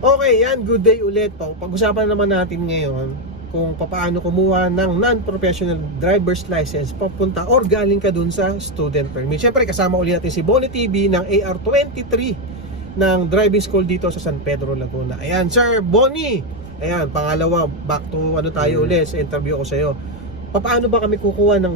Okay, yan. Good day ulit po. Pag-usapan naman natin ngayon kung paano kumuha ng non-professional driver's license papunta or galing ka dun sa student permit. Siyempre, kasama ulit natin si Bonnie TV ng AR23 ng driving school dito sa San Pedro, Laguna. Ayan, Sir Bonnie. Ayan, pangalawa, back to tayo ulit sa interview ko sa iyo. Paano ba kami kukuha ng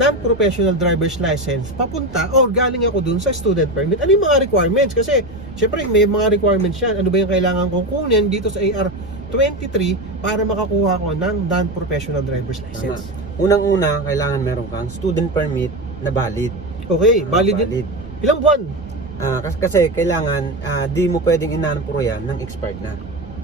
non-professional driver's license papunta or galing ako dun sa student permit? Ano yung mga requirements? Kasi syempre may mga requirements yan. Ano ba yung kailangan kong kunin dito sa AR23 para makakuha ko ng non-professional driver's license? Unang-una, kailangan meron kang student permit na valid. Okay, valid. Ilang buwan? Kasi kailangan di mo pwedeng inanpro yan ng expired na.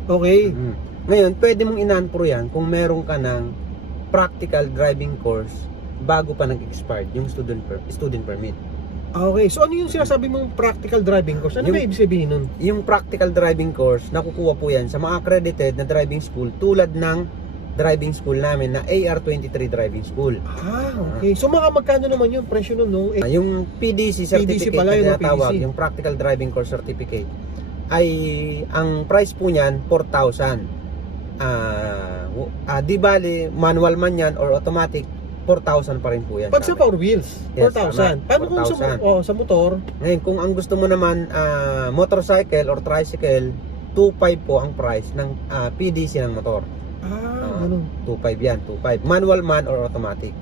Okay. Ngayon, pwede mong inanpro yan kung meron ka ng practical driving course bago pa nag-expired yung student permit. Okay, so ano yung sinasabi mong practical driving course? Ano ba ibig sabihin nun? Yung practical driving course, nakukuha po yan sa mga accredited na driving school tulad ng driving school namin na AR23 driving school. Okay. So magkano naman yung presyo nun? No? Yung PDC certificate pala yun, na tinatawag, PDC. yung practical driving course certificate, ay ang price po niyan 4,000. Di bali manual man yan or automatic, 4,000 pa rin po yan. Pag sa 4 wheels, Yes, 4,000. Paano kung 4,000. sa motor? Ngayon, kung ang gusto mo naman motorcycle or tricycle, 2,500 po ang price ng PDC ng motor. Ganun. 2,500 yan, 2,500. Manual man or automatic.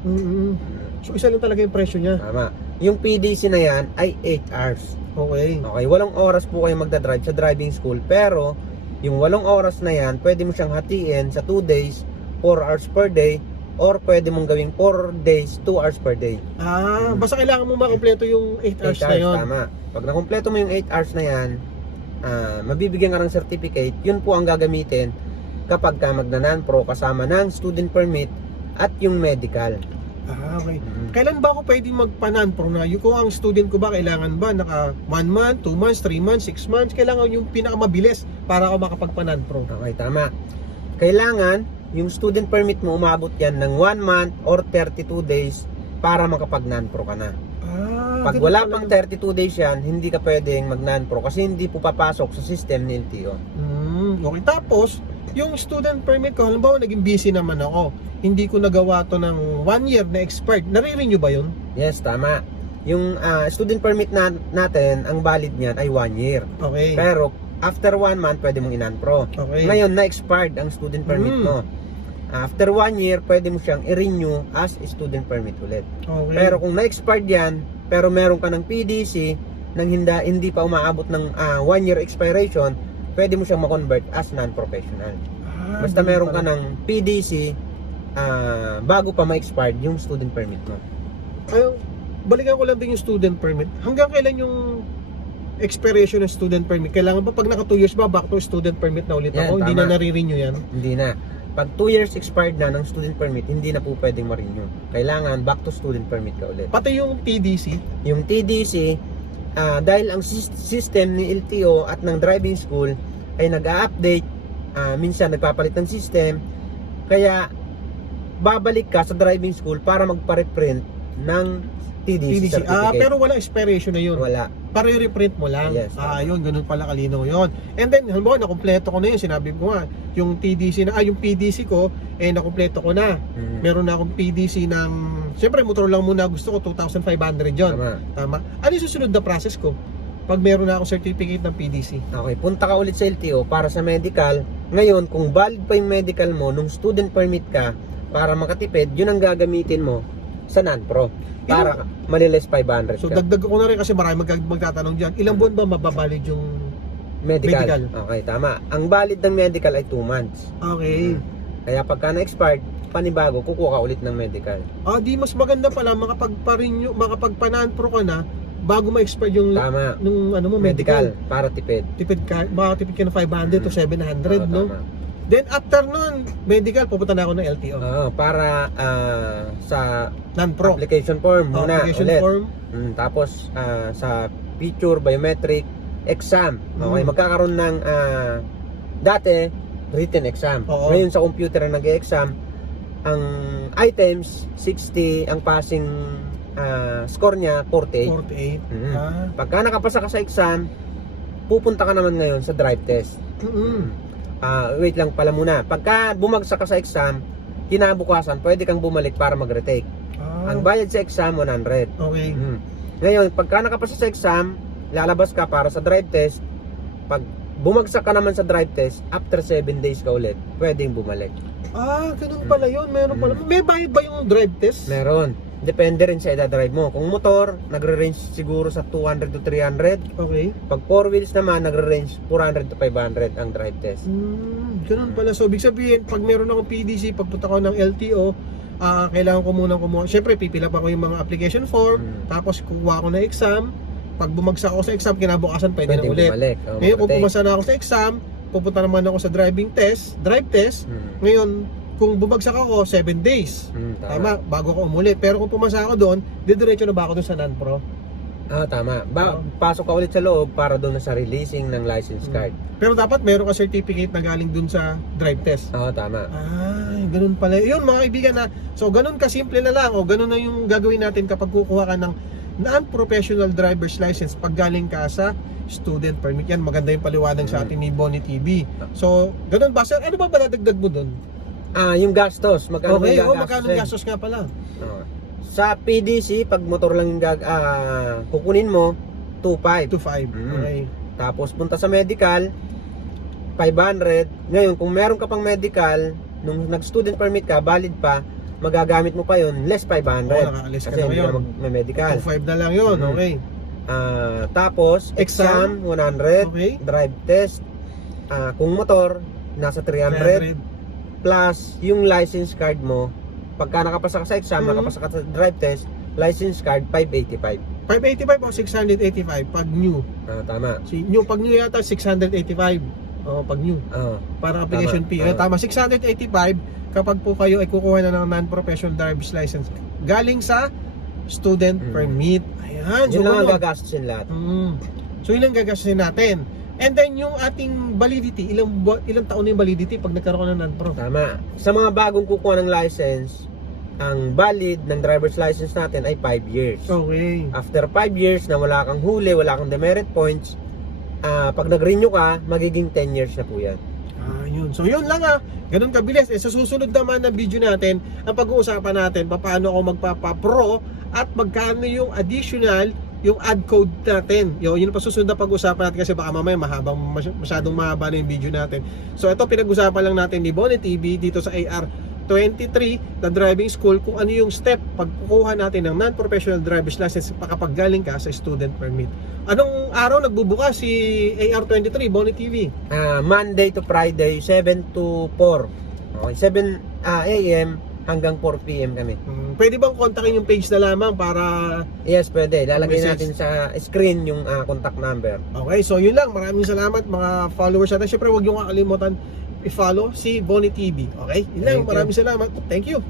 So isa lang talaga yung presyo niya. Tama. Yung PDC na yan ay 8 hours. Okay. Okay, 8 oras po kayo magdadrive sa driving school, pero yung 8 oras na yan, pwede mo siyang hatiin sa 2 days, 4 hours per day, or pwede mong gawing 4 days, 2 hours per day. Basta kailangan mo makumpleto yung 8 hours 8 na yun. Tama. Pag nakumpleto mo yung 8 hours na yan, mabibigyan ka ng certificate. Yun po ang gagamitin kapag ka magna-non-pro kasama ng student permit at yung medical. Okay. Kailan ba ako pwedeng magpa-non-pro na? Yung kung ang student ko ba, kailangan ba naka 1 month, 2 months, 3 months, 6 months? Kailangan yung pinakamabilis para ako makapagpa-non-pro. Okay, tama. Kailangan yung student permit mo umabot yan ng 1 month or 32 days para makapag-non-pro ka na. Pag wala pang 32 days yan, hindi ka pwedeng mag-non-pro kasi hindi po papasok sa system ni LTO. Okay, tapos yung student permit ko, halimbawa naging busy naman ako, hindi ko nagawa to ng 1 year na expired, nare-renew ba yun? Yes, tama. Yung student permit natin, ang valid niyan ay 1 year. Okay. Pero after 1 month, pwede mong in-non-pro. Okay. Ngayon, na-expired ang student permit mo. After 1 year, pwede mo siyang i-renew as student permit ulit. Okay. Pero kung na-expired yan, pero meron ka ng PDC nang hindi pa umaabot ng 1 year expiration, pwede mo siyang ma-convert as non-professional. Basta meron ka ng PDC bago pa ma-expired yung student permit mo. Balikan ko lang din yung student permit. Hanggang kailan yung expiration ng student permit? Kailangan ba pag naka 2 years ba, back to student permit na ulit Yan, ako? Hindi tama. na nare-renew yan? Hindi na. Pag 2 years expired na ng student permit, hindi na po pwedeng ma-renew. Kailangan back to student permit ka ulit. Pati yung TDC? Yung TDC, dahil ang system ni LTO at ng driving school ay nag-a-update, minsan nagpapalit ng system, kaya babalik ka sa driving school para magpa-reprint ng TDC certificate. Pero wala expiration na yun. Wala. Para i-reprint mo lang. Yes. Yun, ganun pala kalinaw yun. And then, halimbawa, nakumpleto ko na yun. Sinabi ko nga, yung TDC na, yung PDC ko, nakumpleto ko na. Meron na akong PDC ng, siyempre, motor lang muna gusto ko, 2,500 yun. Tama. Ano yung susunod na process ko? Pag meron na akong certificate ng PDC. Okay, punta ka ulit sa LTO para sa medical. Ngayon, kung valid pa yung medical mo, nung student permit ka, para makatipid, yun ang gagamitin mo sa non-pro. Para maliles 500 So ka. dagdag ko na rin kasi marami magtatanong dyan. Ilang buwan ba mababalid yung medical? Okay, tama. Ang valid ng medical ay 2 months. Okay. Kaya pagka na-expired, panibago, kukuha ka ulit ng medical. Di mas maganda pala makapagpa-non-pro ka na bago ma-expire yung Tama. nung medical. Para tipid. Makatipid ka ng 500 to 700, no? Tama. Then after nun, medical, pupunta na ako ng LTO. Para sa Non-pro. application form muna Application ulit. form. Tapos sa picture, biometric, exam. Okay, magkakaroon ng dati written exam. Oo. Ngayon sa computer na nag-e-exam, ang items 60, ang passing score niya 48. 48. Pagka nakapasa ka sa exam, pupunta ka naman ngayon sa drive test. Wait lang pala muna. Pagka bumagsak ka sa exam, kinabukasan, pwede kang bumalik para mag-retake. Ang bayad sa exam, 100. Okay. Ngayon, pagka nakapasa sa exam, lalabas ka para sa drive test. Pag bumagsak ka naman sa drive test, after 7 days ka ulit, pwedeng bumalik. Ganun pala yun. Meron pala. May bayad ba yung drive test? Meron. Depende rin sa idadrive mo. Kung motor, nagre-range siguro sa 200 to 300. Okay. Pag 4 wheels naman, nagre-range 400 to 500 ang drive test. Ganun pala. So, ibig sabihin, pag meron akong PDC, pagpunta ko ng LTO, kailangan ko munang kumuha. Siyempre, pipila pa ko yung mga application form, tapos kukuha ko na exam. Pag bumagsak ako sa exam, kinabukasan pwede na ulit. Bumalik. Ngayon, kung pumasa na ako sa exam, pupunta naman ako sa drive test. Ngayon, kung bumagsak ako, 7 days. Tama, bago ako umulit. Pero kung pumasa ako doon, didiretso na ba ako doon sa non-pro? Tama. Pasok ka ulit sa loob para doon sa releasing ng license card. Pero dapat meron ka certificate na galing doon sa drive test. Tama. Ganun pala. Yun mga kaibigan na. So, ganun kasimple na lang. O, ganun na yung gagawin natin kapag kukuha ka ng non-professional driver's license pag galing ka sa student permit. Yan, maganda yung paliwanag sa atin ni Bonnie TV. So, ganun ba? Sir, ano ba nadagdag mo doon? Yung gastos. Magkano Okay, yung magkano gastos nga pala? Sa PDC, pag motor lang kukunin mo, 2.5. 2.5. Okay. Tapos punta sa medical, 500. Ngayon, kung meron ka pang medical, nung nag-student permit ka, valid pa, magagamit mo pa yun, less 500. Nakaalis ka Kasi na hindi ngayon. ka mag-medical. 2.5 na lang yun. Okay. Tapos, exam, 100. Okay. Drive test. Kung motor, nasa 300. Plus, yung license card mo, pagka nakapasa ka sa exam, nakapasa ka sa drive test, license card, 585. 585 o 685 pag new. Tama. Pag new yata 685. Pag new. Para application fee. Tama. 685 kapag po kayo ay kukuha na ng non-professional driver's license galing sa student permit. Ayan. Yun lang ang gagastusin lahat. So yun ang gagastusin natin. And then yung ating validity, ilang taon na yung validity pag nagkaroon ka ng non-pro? Tama. Sa mga bagong kukuha ng license, ang valid ng driver's license natin ay 5 years. Okay. After 5 years na wala kang huli, wala kang demerit points, pag nag-renew ka, magiging 10 years na po yan. Yun. So yun lang ganun kabilis. Sa susunod naman na video natin, ang pag-uusapan natin, paano ako magpapa-pro at magkano yung additional, yung add code natin. Yun pa susunod na pag-usapan natin kasi baka mamaya masyadong mahaba na yung video natin. So ito pinag-usapan lang natin ni Bonnie TV dito sa AR23 na driving school kung ano yung step pagkukuha natin ng non-professional driver's license kapag galing ka sa student permit. Anong araw nagbubukas si AR23 Bonnie TV? Monday to Friday, 7 to 4. Okay, 7 a.m. hanggang 4 p.m. kami. Pwede bang kontakin yung page na lamang para... Yes, pwede. Lalagay Message. natin sa screen yung contact number. Okay, so yun lang. Maraming salamat mga followers natin. Siyempre, huwag nyo kakalimutan i-follow si Bonnie TV. Okay? Yun lang. Thank you. Maraming salamat. Thank you.